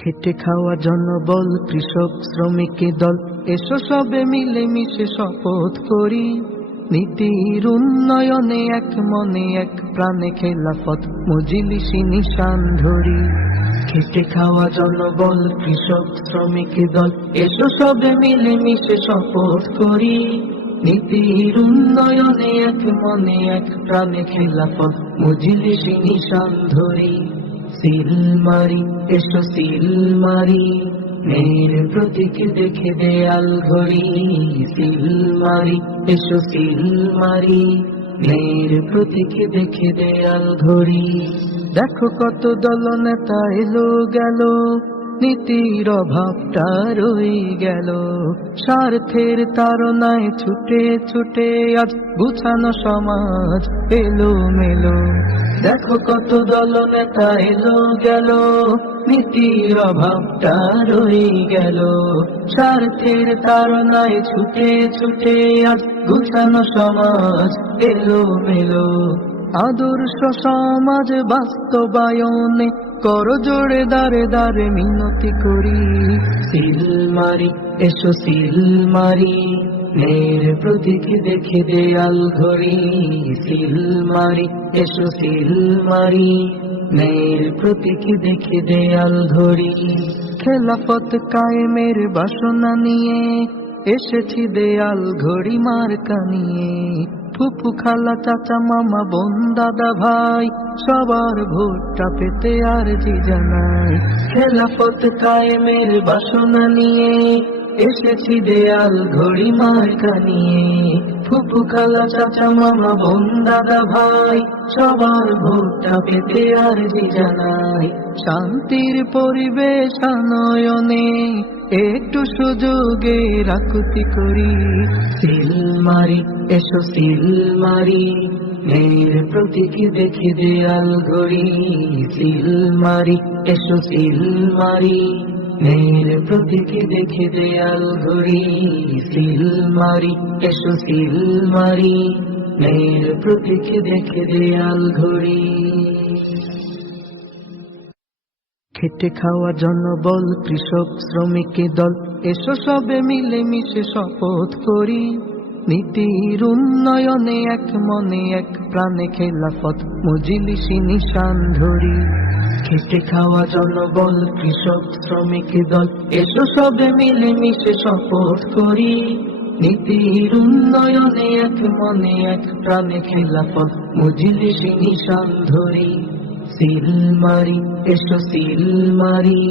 খেটে খাওয়া জনবল, কৃষক শ্রমিক দল, এসো সবে মিলে মিশে শপথ করি, নীতির উন্নয়নে এক মনে এক প্রাণে খেলাফত মজলিসি নিশান ধরি। খেটে খাওয়া জনবল, কৃষক শ্রমিক দল, এসো সবে মিলে মিশে শপথ করি, নীতির উন্নয়নে এক মনে এক প্রাণে খেলাফত মজলিসি নিশান ধরি। সিল মারি, এসো সিল মারি, ন্যায়ের প্রতীক দেখে দেয়াল ঘড়ি। সিল মারি, এসো সিল মারি, ন্যায়ের প্রতীক দেখে দেয়াল ঘড়ি। দেখো কত দলনেতা এলো গেল, নীতির অভাবটা রয়ে গেল, স্বার্থের তাড়নায় ছুটে ছুটে আজ গুছানো সমাজ এলো মেলো। দেখো কত দলনেতা এলো গেল, নীতির অভাবটা রয়ে গেল, স্বার্থের তাড়নায় ছুটে ছুটে আজ গুছানো সমাজ এলো মেলো। আদর্শ সমাজ বাস্তবায়নে কর জোরে দারে দারে মিনতি করি। সিল মারি, এসো সিল মারি, ন্যায়ের প্রতীক দেখে দেয়াল ঘড়ি। সিল মারি, এসো সিল মারি, ন্যায়ের প্রতীক দেখে দেয়াল ঘড়ি। খেলাফত কায়েমের বাসনা নিয়ে এসেছি দেয়াল ঘড়ি মার্কা নিয়ে। ফুফু খালা চাচা মামা বোন দাদা ভাই সবার ভোটটা পেতে আরজি জানাই। খেলাফত কায়েমের বাসনা নিয়ে এসেছি দেয়াল ঘড়ি মার্কা নিয়ে। ফুফু খালা চাচা মামা বোন দাদা ভাই সবার ভোটটা পেতে আরজি জানাই। শান্তির পরিবেশ আনয়নে একটু সুযোগে রাকুতি করি। সিল মারি, এসো সিল মারি, ন্যায়ের প্রতীক দেখে দেয়াল ঘড়ি। সিল মারি, এসো সিল মারি, ন্যায়ের প্রতীক দেখে দেয়াল ঘড়ি। সিল মারি, এসো সিল মারি, ন্যায়ের প্রতীক দেখে দেয়াল ঘড়ি। খেটে খাওয়া জনবল, কৃষক শ্রমিক দল, এসো সবে মিলে মিশে শপথ করি, নীতির উন্নয়নে এক মনে এক প্রাণে খেলাফত মজলিসি নিশান ধরি। খেটে খাওয়া জনবল, কৃষক শ্রমিক দল, এসো সবে মিলে মিশে শপথ করি, নীতির উন্নয়নে এক মনে এক প্রাণে খেলাফত মজলিসি নিশান ধরি। সিল মারি, এসো সিল মারি,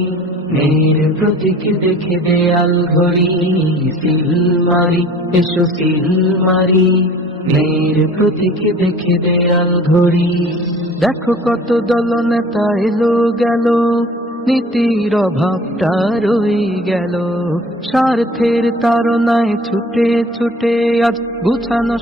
ন্যায়ের প্রতীক দেখে দেয়াল ঘড়ি। সিল মারি, এসো সিল মারি, ন্যায়ের প্রতীক দেখে দেয়াল ঘড়ি। দেখো কত দলনেতা এলো গেল, নীতির অভাবটা রয়ে গেল, স্বার্থের তাড়নায় ছুটে ছুটে আজ গুছানো